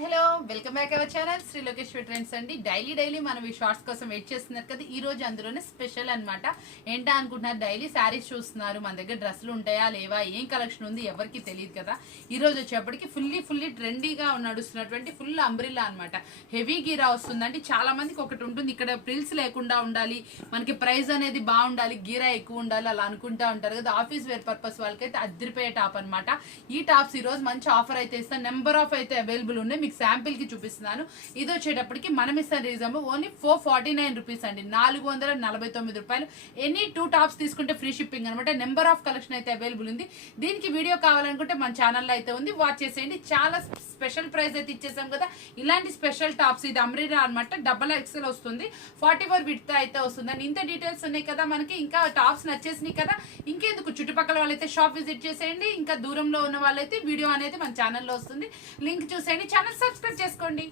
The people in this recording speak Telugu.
Hi hello welcome back our channel Shri Lokeshwari trends అండి. డైలీ మనం ఈ షార్ట్స్ కోసం వెయిట్ చేస్తున్నారు కదా. ఈ రోజు అందులోనే స్పెషల్ అన్నమాట. ఏంటా అనుకుంటున్నారు, డైలీ శారీస్ చూస్తున్నారు, మన దగ్గర డ్రెస్సులు ఉంటాయా లేవా, ఏం కలెక్షన్ ఉంది ఎవరికి తెలియదు కదా. ఈ రోజు వచ్చేప్పటికి ఫుల్లీ ట్రెండీగా నడుస్తున్నటువంటి ఫుల్ అంబ్రిల్లా అనమాట. హెవీ గీరా వస్తుందండి. చాలా మందికి ఒకటి ఉంటుంది, ఇక్కడ ప్రిల్స్ లేకుండా ఉండాలి, మనకి ప్రైస్ అనేది బాగుండాలి, గీరా ఎక్కువ ఉండాలి అలా అనుకుంటా ఉంటారు కదా. ఆఫీస్ వేర్ పర్పస్ వాళ్ళకైతే అద్దరిపోయే టాప్ అనమాట. ఈ టాప్స్ ఈ రోజు మంచి ఆఫర్ అయితే ఇస్తాను. నెంబర్ ఆఫ్ అయితే అవైలబుల్ ఉన్నాయి, మీకు శాంపిల్ కి చూపిస్తున్నాను. ఇది వచ్చేటప్పటికి మనం ఇస్తాను రీజనబుల్ ఓన్లీ 449 రూపీస్ అండి, 449 రూపాయలు. ఎనీ 2 టాప్స్ తీసుకుంటే ఫ్రీ షిప్పింగ్ అనమాట. నెంబర్ ఆఫ్ కలెక్షన్ అయితే అవైలబుల్ ఉంది. దీనికి వీడియో కావాలనుకుంటే మన ఛానల్లో అయితే ఉంది, వాచ్ చేసేయండి. చాలా స్పెషల్ ప్రైస్ అయితే ఇచ్చేసాం కదా. ఇలాంటి స్పెషల్ టాప్స్ ఇది అమ్రీరా అనమాట. XXL వస్తుంది, 44 విడ్త్ అయితే వస్తుందండి. ఇంత డీటెయిల్స్ ఉన్నాయి కదా మనకి. ఇంకా టాప్స్ నచ్చేసినాయి కదా, ఇంకెందుకు చుట్టుపక్కల వాళ్ళైతే షాప్ విజిట్ చేసేయండి. ఇంకా దూరంలో ఉన్న వాళ్ళైతే వీడియో అనేది మన ఛానల్లో వస్తుంది, లింక్ చూసేయండి, ఛానల్ సబ్స్క్రైబ్ చేసుకోండి.